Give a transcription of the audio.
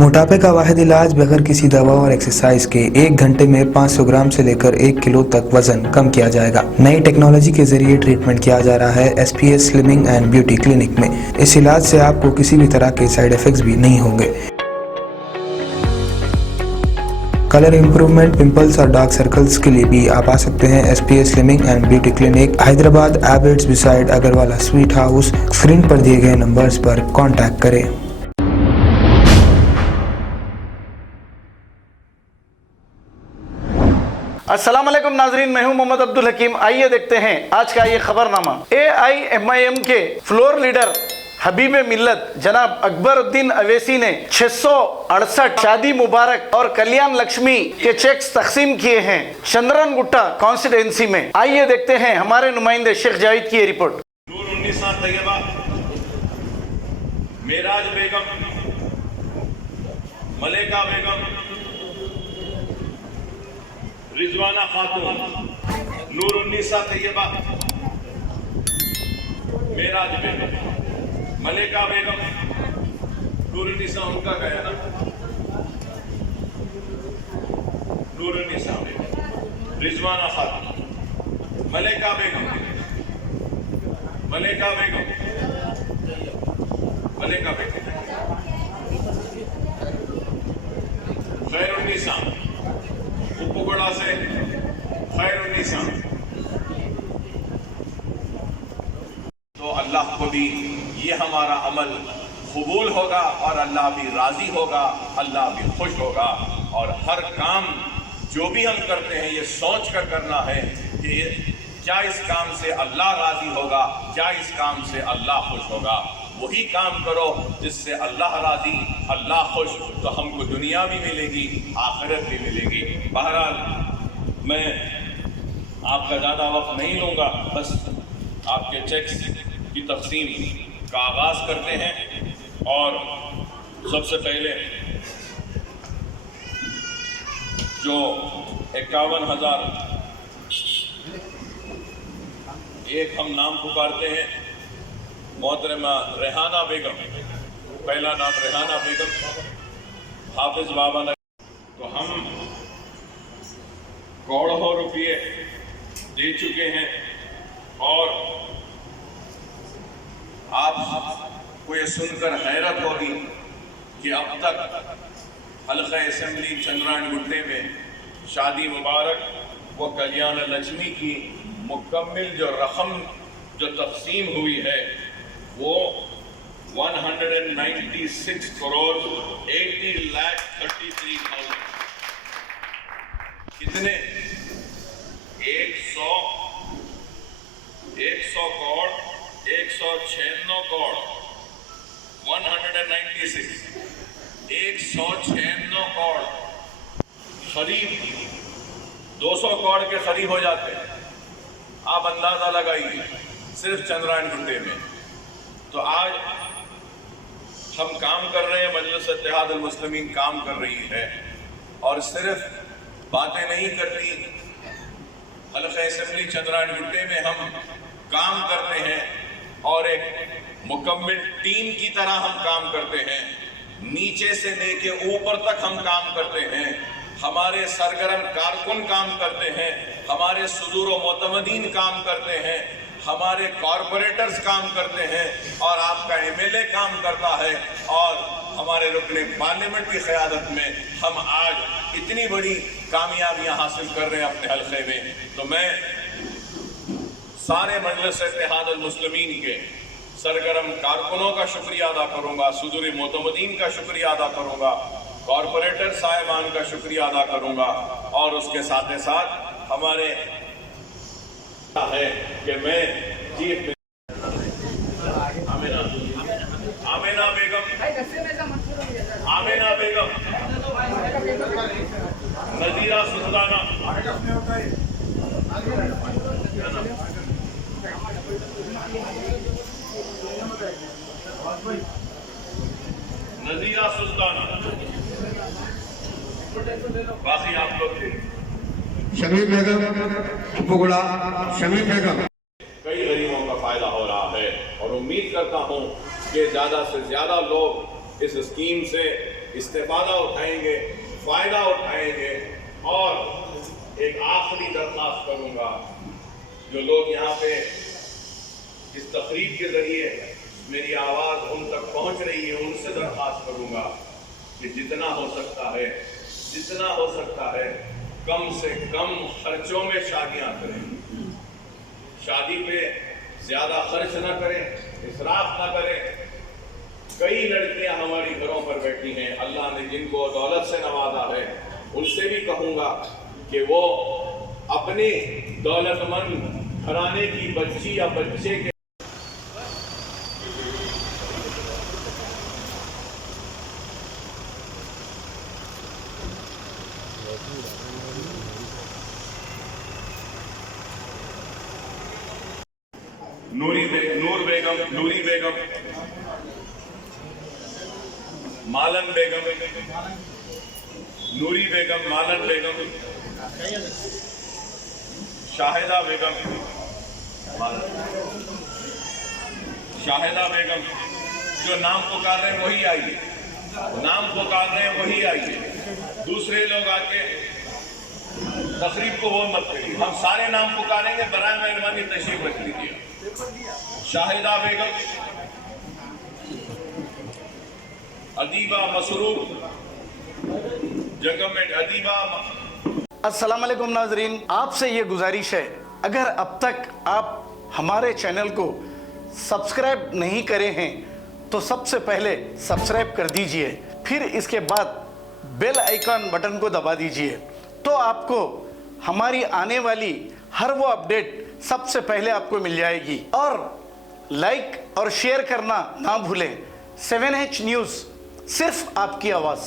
मोटापे का वाहिद इलाज बगैर किसी दवा और एक्सरसाइज के 1 घंटे में 500 ग्राम से लेकर 1 किलो तक वजन कम किया जाएगा। नई टेक्नोलॉजी के जरिए ट्रीटमेंट किया जा रहा है SPS slimming and beauty clinic में। इस इलाज से आपको किसी भी तरह के साइड इफेक्ट्स भी नहीं होंगे। कलर इंप्रूवमेंट, पिंपल्स और डार्क सर्कल्स के लिए भी आप आ सकते हैं SPS slimming and beauty clinic, Hyderabad, एबर्ट्स beside Agarwala sweet house. Screen पर दिए गए नंबर्स पर कॉन्टैक्ट करें। अस्सलाम वालेकुम नाजरीन, मैं हूं मोहम्मद अब्दुल हकीम। आइए देखते हैं आज का ये खबरनामा। AIMIM के फ्लोर लीडर हबीब मिल्लत जनाब अकबरुद्दीन अवैसी ने 668 शादी मुबारक और कल्याण लक्ष्मी के चेक्स तकसीम किए हैं चंद्रन गुट्टा कॉन्स्टिट्यूंसी में। आइए देखते हैं हमारे नुमाइंदे शेख जावेद की रिपोर्ट। मेराज बेगम, मलेका बेगम, रिजवाना खातून, नूरुन्निसा तैयबा, मेराज बेगम, मलेका बेगम, नूरुन्निसा उनका गया ना, नूरुन्निसा बेगम, रिजवाना खातून, मलेका बेगम, मलेका बेगम, मलेका बेगम, खैरुन्निसा, उपगुड़ा से खैरुन्निसा। तो अल्लाह को भी ये हमारा अमल कबूल होगा और अल्लाह भी राजी होगा, अल्लाह भी खुश होगा। और हर काम जो भी हम करते हैं ये सोच कर करना है कि क्या इस काम से अल्लाह राजी होगा, क्या इस काम से अल्लाह खुश होगा। वही काम करो जिससे अल्लाह राजी, अल्लाह खुश, तो हमको दुनिया भी मिलेगी, आखिरत भी मिलेगी। बहरहाल मैं आपका ज़्यादा वक्त नहीं लूँगा, बस आपके चेक्स की तकसीम का आगाज़ करते हैं। और सबसे पहले जो 51,000 एक हम नाम पुकारते हैं, मोहतरमा रेहाना बेगम, पहला नाम रेहाना बेगम, हाफिज बाबा ने, तो हम करोड़ों रुपये दे चुके हैं। और आपको ये सुनकर हैरत होगी कि अब तक हल्का असेंबली चंद्रायण गुट्टे में शादी मुबारक व कल्याण लक्ष्मी की मुकम्मिल जो रकम जो तकसीम हुई है वो 196 करोड़ 80,33,000। कितने? 100 करोड़ 196 करोड़ 196 करोड़ करीब 200 करोड़ के करीब हो जाते हैं। आप अंदाजा लगाइए सिर्फ चंद्रायण गुट्टे में। तो आज हम काम कर रहे हैं, मजलिस इत्तेहाद अल मुस्लिमीन काम कर रही है और सिर्फ बातें नहीं करती। हल्का असेंबली चंद्रायण गुट्टे में हम काम करते हैं और एक मुकम्मिल टीम की तरह हम काम करते हैं। नीचे से लेके ऊपर तक हम काम करते हैं। हमारे सरगर्म कारकुन काम करते हैं, हमारे सुदूर व मोतमदीन काम करते हैं, हमारे कॉरपोरेटर्स काम करते हैं और आपका MLA काम करता है। और हमारे रुकने पार्लियामेंट की क़यादत में हम आज इतनी बड़ी कामयाबियां हासिल कर रहे हैं अपने हल्के में। तो मैं सारे मजलिस इत्तेहाद अल मुस्लिमीन के सरगर्म कारकुनों का शुक्रिया अदा करूँगा, सुदूर मोतमदीन का शुक्रिया अदा करूँगा, कॉरपोरेटर साहिबान का शुक्रिया अदा करूँगा। और उसके साथ ही साथ हमारे है कि मैं चीफ आमिना बेगम, आमिना बेगम, नजीरा सुल्ताना, नजीरा सुल्ताना, बाकी आप लोग थे, शमी बेगम, उपगुड़ा शमी बेगम। कई गरीबों का फायदा हो रहा है और उम्मीद करता हूं कि ज़्यादा से ज़्यादा लोग इस स्कीम से इस्तेफादा उठाएंगे, फायदा उठाएंगे। और एक आखिरी दरख्वास्त करूंगा, जो लोग यहाँ पे इस तकरीब के जरिए मेरी आवाज़ उन तक पहुँच रही है, उनसे दरख्वास्त करूंगा कि जितना हो सकता है कम से कम खर्चों में शादियाँ करें। शादी पे ज़्यादा खर्च ना करें, इसराफ ना करें। कई लड़कियां हमारी घरों पर बैठी हैं, अल्लाह ने जिनको दौलत से नवाजा है, उनसे भी कहूँगा कि वो अपने दौलतमंद घराने की बच्ची या बच्चे के नूरी बेगम, मालन बेगम, नूरी बेगम, मालन बेगम, शाहिदा बेगम, शाहिदा बेगम। जो नाम पुकार रहे हैं वही आइए, नाम पुकार रहे हैं वही आइए। दूसरे लोग आके तकरीब को वो मत करिए, हम सारे नाम पुकारेंगे, बराए मेहरबानी तशरीफ रख लीजिए। शाहिदा बेगम, अदीबा मसरूफ, जगमेट अदीबा। अस्सलाम वालेकुम नाजरीन, आपसे ये गुजारिश है, अगर अब तक आप हमारे चैनल को सब्सक्राइब नहीं करे हैं तो सबसे पहले सब्सक्राइब कर दीजिए, फिर इसके बाद बेल आइकन बटन को दबा दीजिए, तो आपको हमारी आने वाली हर वो अपडेट सबसे पहले आपको मिल जाएगी। और लाइक और शेयर करना ना भूलें। 7H न्यूज़, सिर्फ आपकी आवाज़।